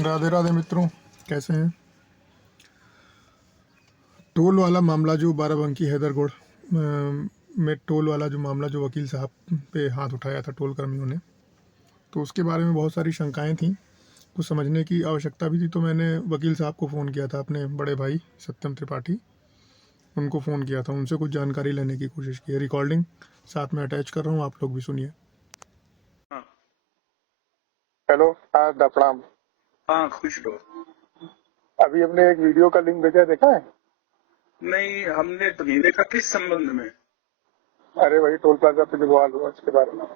राधे राधे मित्रों, कैसे हैं। टोल वाला मामला जो बाराबंकी हैदरगढ़ में टोल वाला जो मामला जो वकील साहब पे हाथ उठाया था टोल कर्मियों ने, तो उसके बारे में बहुत सारी शंकाएं थी, कुछ समझने की आवश्यकता भी थी। तो मैंने वकील साहब को फ़ोन किया था, अपने बड़े भाई सत्यम त्रिपाठी, उनको फ़ोन किया था, उनसे कुछ जानकारी लेने की कोशिश की है। रिकॉर्डिंग साथ में अटैच कर रहा हूँ, आप लोग भी सुनिए। हेलो, हाँ प्रणाम। हाँ, खुश रहो। अभी हमने एक वीडियो का लिंक भेजा है, देखा है? नहीं, हमने तो नहीं देखा। किस संबंध में? अरे वही टोल प्लाजा पे जो बवाल हुआ उसके बारे में।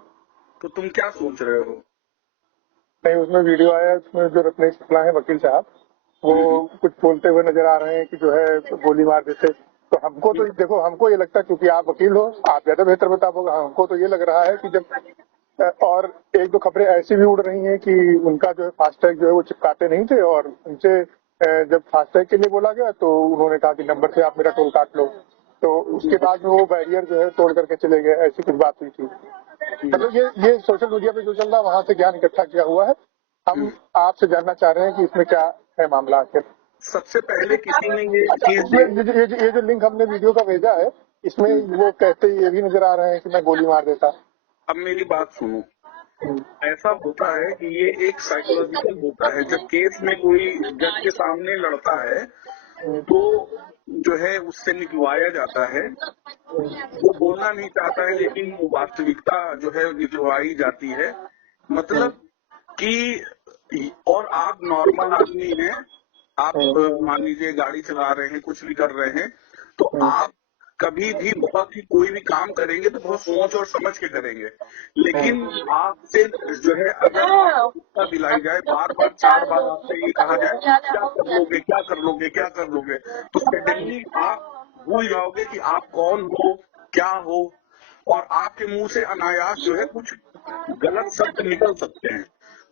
तो तुम क्या सोच रहे हो? नहीं, उसमें वीडियो आया है, उसमें जो रत्नेश शुक्ला है वकील साहब, वो कुछ बोलते हुए नजर आ रहे हैं कि जो है गोली मार देते। तो हमको तो देखो, हमको ये लगता है, क्योंकि आप वकील हो, आप ज्यादा बेहतर बता पाओगे। हमको तो ये लग रहा है कि जब और एक दो खबरें ऐसी भी उड़ रही हैं कि उनका जो है फास्टैग जो है वो चिपकाते नहीं थे, और उनसे जब फास्टैग के लिए बोला गया तो उन्होंने कहा कि नंबर से आप मेरा टोल काट लो। तो उसके बाद में वो बैरियर जो है तोड़ करके चले गए, ऐसी कुछ बात हुई थी। मतलब ये सोशल मीडिया पे जो चल रहा है, वहां से ज्ञान इकट्ठा किया हुआ है। हम आपसे जानना चाह रहे हैं कि इसमें क्या है मामला आखिर। सबसे पहले किसी ने ये अच्छा, केस इसमें ये जो लिंक हमने वीडियो का भेजा है, इसमें वो कहते ये भी नजर आ रहे हैं कि मैं गोली मार देता। अब मेरी बात सुनो। ऐसा होता है कि ये एक साइकोलॉजिकल होता है। जब केस में कोई जज के सामने लड़ता है तो जो है उससे निकलवाया जाता है। वो बोलना नहीं चाहता है, लेकिन वो वास्तविकता जो है निकलवाई जाती है। मतलब कि और आप नॉर्मल आदमी हैं, आप मान लीजिए गाड़ी चला रहे हैं, कुछ भी कर रहे हैं, तो आप कभी भी बहुत ही कोई भी काम करेंगे तो बहुत सोच और समझ के करेंगे। लेकिन आपसे जो है अगर आपको दिलाई जाए, बार बार 4 बार आपसे ये कहा जाए क्या कर लोगे, क्या कर लोगे, क्या कर लोगे, तो सडनली आप भूल जाओगे कि आप कौन हो, क्या हो, और आपके मुंह से अनायास जो है कुछ गलत शब्द निकल सकते हैं।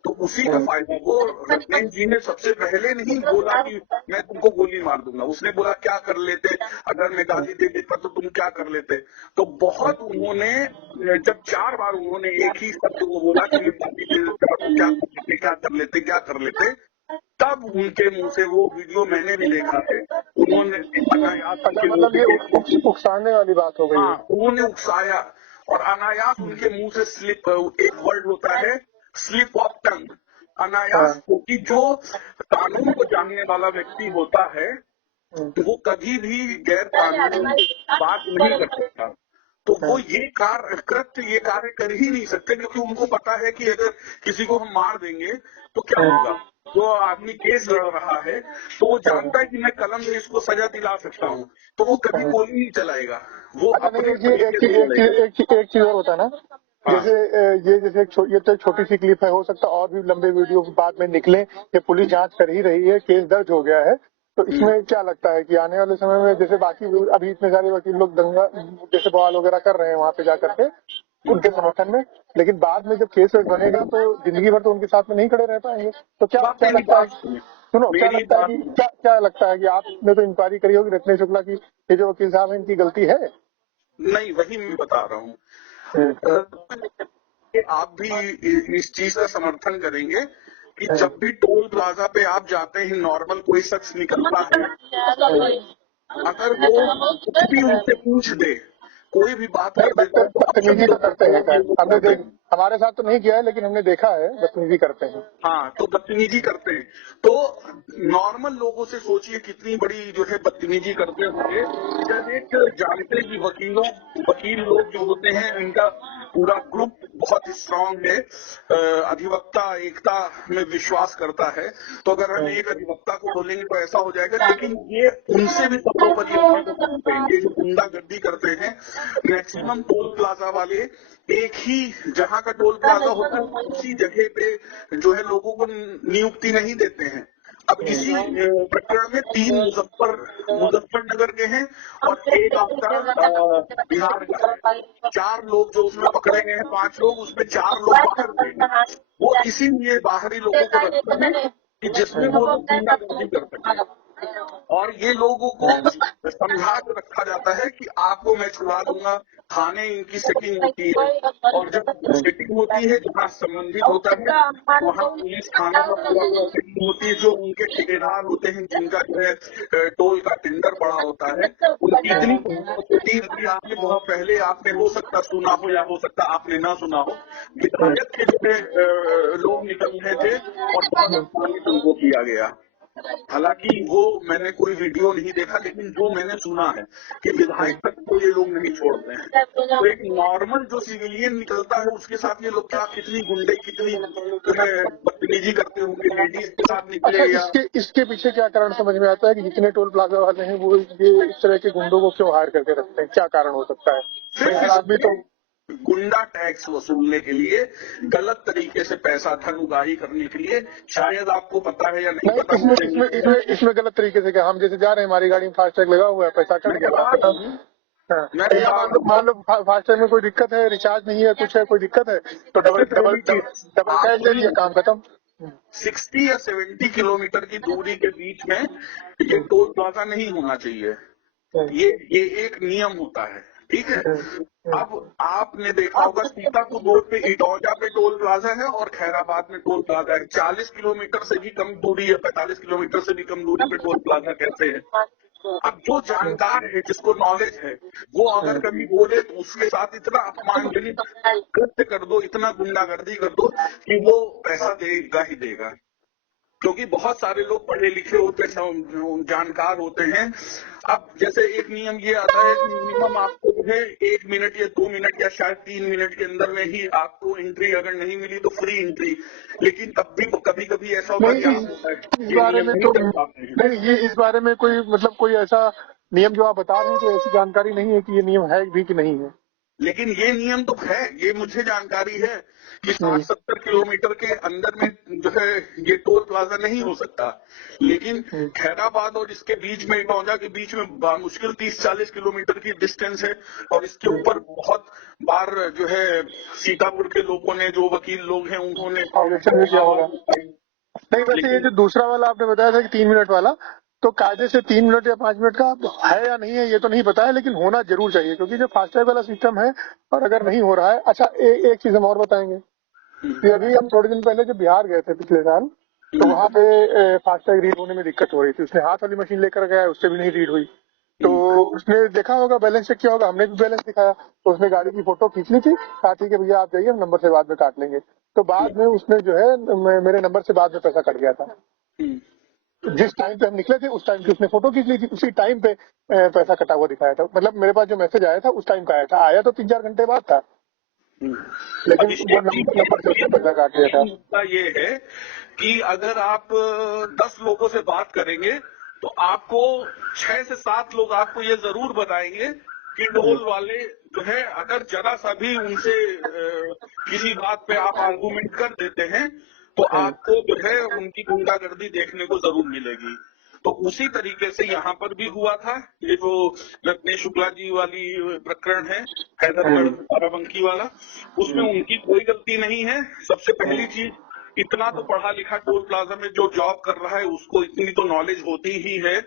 तो उसी का फायदा वो रत्नेश जी ने सबसे पहले नहीं बोला कि मैं तुमको गोली मार दूंगा। उसने बोला क्या कर लेते, अगर मैं गाली दे देता तो तुम क्या कर लेते। तो बहुत उन्होंने, जब 4 बार उन्होंने एक ही शब्द को बोला कि मैं गाली दे देता तो क्या कर लेते, क्या कर लेते, क्या कर लेते, तब उनके मुंह से वो वीडियो मैंने भी देखा है। उन्होंने अनायास अच्छा, उनके मुंह मतलब से ये उकसाने वाली बात हो गई है। हाँ, उन्होंने उकसाया और अनायास उनके मुंह से स्लिप, एक वर्ड होता है स्लिप ऑफ टंग, अनायास, क्योंकि जो कानून को जानने वाला व्यक्ति होता है तो वो कभी भी गैर कानूनी बात नहीं कर सकता। तो वो ये कार्य कर ही नहीं सकते, क्योंकि उनको पता है कि अगर किसी को हम मार देंगे तो क्या होगा। जो आदमी केस लड़ रहा है तो वो जानता है कि मैं कलम से इसको सजा दिला सकता हूँ, तो वो कभी गोली नहीं चलाएगा, वो अच्छा, नहीं, अपने एक तरीके चीज से एक लड़ेगा। चीज एक चीज एक चीज और होता है ना, हाँ, जैसे ये तो एक छोटी सी क्लिप है, हो सकता है और भी लंबे वीडियो बाद में निकले। ये पुलिस जांच कर ही रही है, केस दर्ज हो गया है। तो इसमें क्या लगता है कि आने वाले समय में, जैसे बाकी अभी इतने सारे वकील लोग दंगा जैसे बवाल वगैरह कर रहे हैं वहां पे जाकर के उनके समर्थन में, लेकिन बाद में जब केस बनेगा तो जिंदगी भर तो उनके साथ में नहीं खड़े रह पाएंगे। तो क्या बात क्या मेरी लगता है, बात सुनिए, सुनो, क्या मेरी लगता है बात कि क्या लगता है कि आपने तो इंक्वायरी करी होगी रत्नेश शुक्ला की, ये जो वकील साहब है इनकी गलती है? नहीं, वही मैं बता रहा हूँ। आप भी इस चीज का समर्थन करेंगे कि जब भी टोल प्लाजा पे आप जाते हैं, नॉर्मल कोई शख्स निकलता है, अगर वो कुछ भी उनसे पूछ दे, कोई भी बात नहीं, कर देता है, तो आप बदतमीजी तो शब्दों करते हैं का खैर, उपयोग हमने करते देख, हैं। हमारे साथ तो नहीं किया है लेकिन हमने देखा है बदतमीजी करते हैं। हाँ, तो बदतमीजी करते हैं। तो नॉर्मल लोगों से सोचिए कितनी बड़ी जो है बदतमीजी करते होंगे। जब एक जानते कि वकील लोग जो होते हैं इनका पूरा ग्रुप बहुत स्ट्रांग है, अधिवक्ता एकता में विश्वास करता है। तो अगर हम एक अधिवक्ता को बोलेंगे तो ऐसा हो जाएगा, लेकिन ये उनसे भी सर्वोपरि अपने को मानते हैं। ये जो गुंडागर्दी करते हैं, मैक्सिमम टोल प्लाजा वाले एक ही जहां का टोल प्लाजा होता है उसी जगह पे जो है लोगों को नियुक्ति नहीं देते हैं। अब इसी प्रकरण में 3 मुजफ्फरनगर के हैं और एक आपका बिहार का है। 4 लोग जो उसमें पकड़े गए हैं, 5 लोग, उसमें 4 लोग बाहर के हैं। वो इसीलिए बाहरी लोगों को रखते हैं कि जिसमें वो लोग गुंडागर्दी कर सकें। और ये लोगों को समझा के रखा जाता है कि आपको मैं छुड़ा दूंगा। थाने इनकी सेटिंग होती है, और जब सेटिंग होती है जहाँ संबंधित होता है वहाँ पुलिस थानों का पूरा पूरा सेटिंग होती है। जो उनके ठेकेदार होते हैं, जिनका जो है टोल का टेंडर पड़ा होता है, उनकी इतनी होती है कि आपने बहुत पहले आपने हो सकता सुना हो या हो सकता आपने ना सुना हो, विधायक के जो है लोग निकल रहे थे और बहुत अपमानित उनको किया गया। हालांकि वो मैंने कोई वीडियो नहीं देखा, लेकिन जो मैंने सुना है कि विधायक तक को ये लोग नहीं छोड़ते हैं। तो एक नॉर्मल जो सिविलियन निकलता है उसके साथ ये लोग क्या कितनी गुंडे कितनी जो है बदतमीजी करते होंगे, लेडीज के साथ अच्छा, निकले या इसके पीछे क्या कारण समझ में आता है कि जितने टोल प्लाजा वाले हैं वो ये इस तरह के गुंडों को क्यों हायर करके रखते हैं? क्या कारण हो सकता है? भाई सिर्फ हर आदमी तो गुंडा टैक्स वसूलने के लिए, गलत तरीके से पैसा धन उगाही करने के लिए। शायद आपको पता है या नहीं नहीं, पता, इसमें गलत तरीके से क्या? हम जैसे जा रहे हैं, हमारी गाड़ी में फास्टैग लगा हुआ है, पैसा कट मैं गया, बता खत्म। रहा हूँ हाँ, मैं तो या बता रहा मान लो फास्टैग में कोई दिक्कत है, रिचार्ज नहीं है, कुछ है, कोई दिक्कत है, तो डबल हूँ डबल डबल कैश दे दिया, काम खत्म। 60 या 70 किलोमीटर की दूरी के बीच में ये टोल प्लाजा नहीं होना चाहिए। ये एक नियम होता है, ठीक है। अब आपने देखा होगा सीतापुर रोड पे इटौजा पे टोल प्लाजा है और खैराबाद में टोल प्लाजा है। 40 किलोमीटर से भी कम दूरी है, 45 किलोमीटर से भी कम दूरी पे टोल प्लाजा कैसे है? अब जो जानकार है, जिसको नॉलेज है, वो अगर कभी बोले तो उसके साथ इतना अपमानजनक कृत्य कर दो, इतना गुंडागर्दी कर दो कि वो पैसा देगा ही देगा। क्योंकि बहुत सारे लोग पढ़े लिखे होते हैं, जानकार होते हैं। अब जैसे एक नियम ये आता है कि मिनिमम आपको जो है 1 मिनट या 2 मिनट या शायद 3 मिनट के अंदर में ही आपको एंट्री अगर नहीं मिली तो फ्री एंट्री। लेकिन तब भी कभी कभी ऐसा होता है, नहीं, जाम होता है, इस ये बारे नियम में नहीं तो चल पाते हैं। नहीं, ये इस बारे में कोई मतलब कोई ऐसा नियम जो आप बता रहे हैं, कोई ऐसी जानकारी नहीं है कि ये नियम है भी कि नहीं है। लेकिन ये नियम तो है, ये मुझे जानकारी है कि हम्म, 60-70 किलोमीटर के अंदर में जो है ये टोल प्लाजा नहीं हो सकता। लेकिन हम्म। खैराबाद और इसके बीच में इटौंजा के बीच में मुश्किल 30-40 किलोमीटर की डिस्टेंस है। और इसके ऊपर बहुत बार जो है सीतापुर के लोगों ने, जो वकील लोग हैं, उन्होंने ऑब्जेक्शन भी किया होगा। आवाज उठाई। नहीं, वैसे ये जो लेकिन दूसरा वाला आपने बताया था कि 3 मिनट वाला, तो कायदे से 3 मिनट या 5 मिनट का है या नहीं है ये तो नहीं पता है, लेकिन होना जरूर चाहिए, क्योंकि जो फास्टैग वाला सिस्टम है और अगर नहीं हो रहा है। अच्छा, एक चीज हम और बताएंगे कि अभी हम थोड़े दिन पहले जब बिहार गए थे पिछले साल, तो वहाँ पे फास्टैग रीड होने में दिक्कत हो रही थी। उसने हाथ वाली मशीन लेकर गया, उससे भी नहीं रीड हुई। तो उसने देखा होगा, बैलेंस चेक किया होगा, हमने भी बैलेंस दिखाया, तो उसने गाड़ी की फोटो खींच ली थी, साथ ही कि भैया आप जाइए, हम नंबर से बाद में काट लेंगे। तो बाद में उसने जो है मेरे नंबर से बाद में पैसा कट गया था। जिस टाइम पे हम निकले थे उस टाइम की उसने फोटो खींच ली थी, उसी टाइम पे पैसा कटा हुआ दिखाया था। मतलब मेरे पास जो मैसेज आया था उस टाइम का आया था, आया तो 3-4 घंटे बाद था, लेकिन वो नंबर से उसने पैसा काट दिया था। मुद्दा ये है कि अगर आप 10 लोगों से बात करेंगे तो आपको 6 से 7 लोग आपको ये जरूर बताएंगे कि टोल वाले जो है, अगर जरा सा भी उनसे किसी बात पे आप आर्गूमेंट कर देते हैं तो आपको जो है उनकी गुंडागर्दी देखने को जरूर मिलेगी। तो उसी तरीके से यहाँ पर भी हुआ था। ये जो रत्नेश शुक्ला जी वाली प्रकरण है, हैदरगढ़ बाराबंकी वाला, उसमें उनकी कोई गलती नहीं है। सबसे पहली चीज, इतना तो पढ़ा लिखा टोल प्लाजा में जो जॉब कर रहा है उसको इतनी तो नॉलेज होती ही है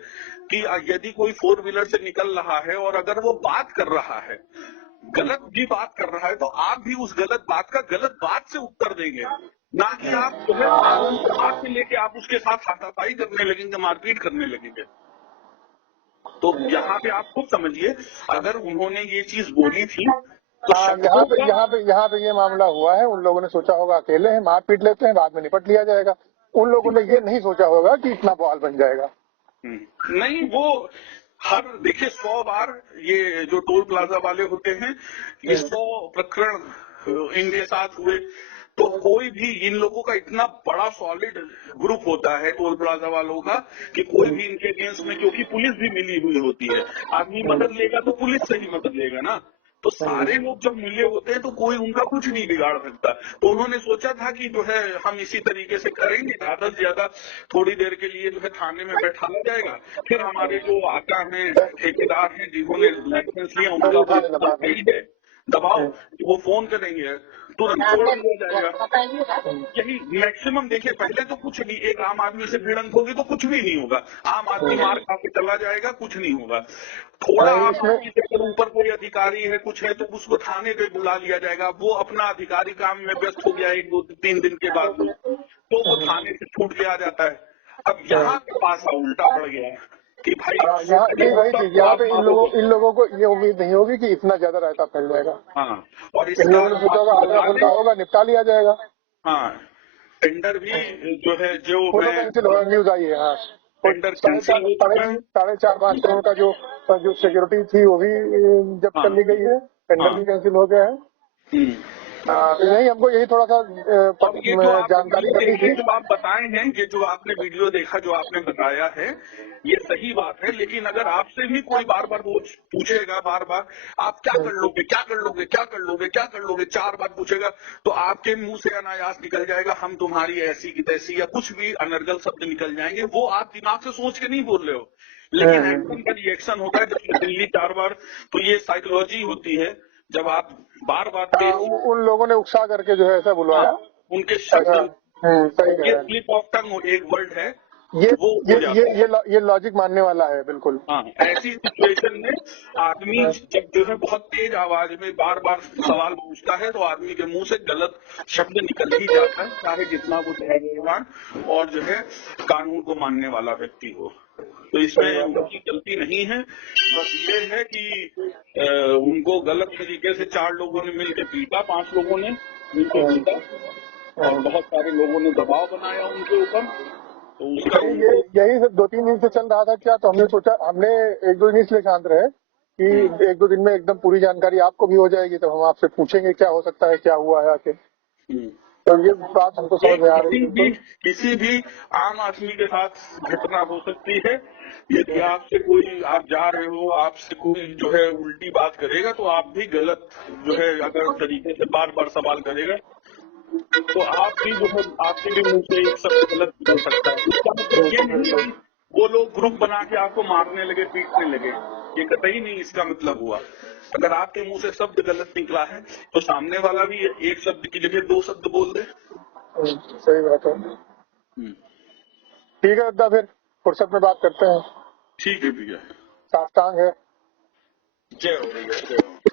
कि यदि कोई 4 व्हीलर से निकल रहा है और अगर वो बात कर रहा है, गलत भी बात कर रहा है, तो आप भी उस गलत बात का गलत बात से उत्तर देंगे, ना कि आप जो है कानून को हाथ में लेके आप उसके साथ हाथापाई करने लगेंगे, मारपीट करने लगेंगे। तो यहाँ पे आप खुद समझिए, अगर उन्होंने ये चीज बोली थी तो हाँ, शब्दों का यहाँ पे ये मामला हुआ है। उन लोगों ने सोचा होगा अकेले हैं, मार पीट लेते हैं, बाद में निपट लिया जाएगा। उन लोगों ने ये नहीं सोचा होगा कि इतना बवाल बन जाएगा। नहीं, वो हर देखिए 100 बार ये जो टोल प्लाजा वाले होते हैं, ये 100 प्रकरण इनके साथ हुए, तो कोई भी इन लोगों का इतना बड़ा सॉलिड ग्रुप होता है टोल प्लाजा वालों का कि कोई भी इनके अगेंस्ट में, क्योंकि पुलिस भी मिली हुई होती है, आदमी मदद लेगा तो पुलिस से ही मदद लेगा ना। तो सारे लोग जब मिले होते हैं तो कोई उनका कुछ नहीं बिगाड़ सकता। तो उन्होंने सोचा था कि जो है हम इसी तरीके से करेंगे, ज्यादा से ज्यादा थोड़ी देर के लिए जो है थाने में बैठाया जाएगा, फिर हमारे जो आका हैं, ठेकेदार हैं, जिन्होंने लाइसेंस लिया, उनका वो सही है, दबाओ, वो फोन करेंगे, तुरंत छोड़ दिया जाएगा। यही मैक्सिमम देखिए, पहले तो कुछ नहीं, एक आम आदमी से भिड़ंत होगी तो कुछ भी नहीं होगा, आम आदमी मार खा के चला जाएगा, कुछ नहीं होगा। थोड़ा नहीं, आम इसमें आदमी से अगर ऊपर कोई अधिकारी है, कुछ है, तो उसको थाने पे बुला लिया जाएगा, वो अपना अधिकारी काम में व्यस्त हो गया 1-2-3 दिन के बाद में, तो वो थाने से छूट के आ जाता है। अब यहाँ पे पासा उल्टा पड़ गया है कि भाई यहाँ ये जब वही तक चीज, यहाँ आप पे मारोगे, इन लोगों को ये उम्मीद नहीं होगी कि इतना ज्यादा रायता फैल जाएगा। हाँ, और इन इसका लोगों ने सोचा होगा हल्का फुल्का आप, होगा, निपटा लिया जाएगा। हाँ, टेंडर भी जो है, जो वो तो मैं कैंसिल होगा, न्यूज आई है। हाँ, टेंडर कैंसिल हो चुका है। 4.5 करोड़ का जो सिक्योरिटी थी वो भी जब्त कर हाँ, ली गई है। टेंडर हाँ, भी कैंसिल हो गया है। हम्म। तो नहीं, हमको यही थोड़ा सा और ये जो आपने जानकारी वीडियो करनी देखे, थी। जो आप बताए हैं, ये जो आपने वीडियो देखा, जो आपने बताया है, ये सही बात है। लेकिन अगर आपसे भी कोई बार बार पूछेगा, बार बार आप क्या कर लोगे, क्या कर लोगे, क्या कर लोगे, क्या कर लोगे, 4 बार पूछेगा, तो आपके मुंह से अनायास निकल जाएगा हम तुम्हारी ऐसी की तैसी, या कुछ भी अनर्गल शब्द निकल जाएंगे। वो आप दिमाग से सोच के नहीं बोल रहे हो, लेकिन एक्शन का रिएक्शन होता है। जब दिल्ली 4 बार, तो ये साइकोलॉजी होती है, जब आप बार बार तेज, उन लोगों ने उकसा करके जो है ऐसा हाँ, बुलवाया। उनके ऐसा शब्द, सही कह ये रहे हैं। स्लिप ऑफ टंग एक वर्ड है, ये वो ये हो ये जाता है। ये लॉजिक मानने वाला है, बिल्कुल। हाँ, ऐसी सिचुएशन में आदमी जब जो है बहुत तेज आवाज में बार बार सवाल पूछता है, तो आदमी के मुंह से गलत शब्द निकल ही जाता है, चाहे जितना वो धैर्यवान और जो है कानून को मानने वाला व्यक्ति हो। तो इसमें सही बात है। उनकी गलती नहीं है, बस ये है कि उनको गलत तरीके से 4 लोगों ने मिलकर पीटा, 5 लोगों ने मिलकर पीटा, और बहुत सारे लोगों ने दबाव बनाया उनके ऊपर, तो उसका ये उनको, यही सब 2-3 दिन से चल रहा था क्या, तो हमने सोचा, हमने 1-2 दिन इसलिए शांत रहे कि 1-2 दिन में एकदम पूरी जानकारी आपको भी हो जाएगी, तो हम आपसे पूछेंगे क्या हो सकता है, क्या हुआ है आके। हम्म। तो ये बात हमको ये समझ में आ रही है, बिल्कुल। किसी भी आम आदमी के साथ घटना हो सकती है। यदि आपसे कोई, आप जा रहे हो, आपसे कोई जो है उल्टी बात करेगा, तो आप भी गलत जो है, अगर तरीके से बार बार सवाल करेगा, तो आप भी जो है, आपके भी मुंह से एक शब्द गलत निकल सकता है। इसका मतलब ये नहीं कि वो लोग ग्रुप बना के आपको मारने लगे, पीटने लगे, ये कतई नहीं इसका मतलब हुआ। अगर आपके मुंह से शब्द गलत निकला है, तो सामने वाला भी एक शब्द की जगह 2 शब्द बोल दे। सही बात है। ठीक है दादा, फिर फुर्सत में बात करते हैं। ठीक है भैया, साष्टांग है। जय हो भैया, जय हो।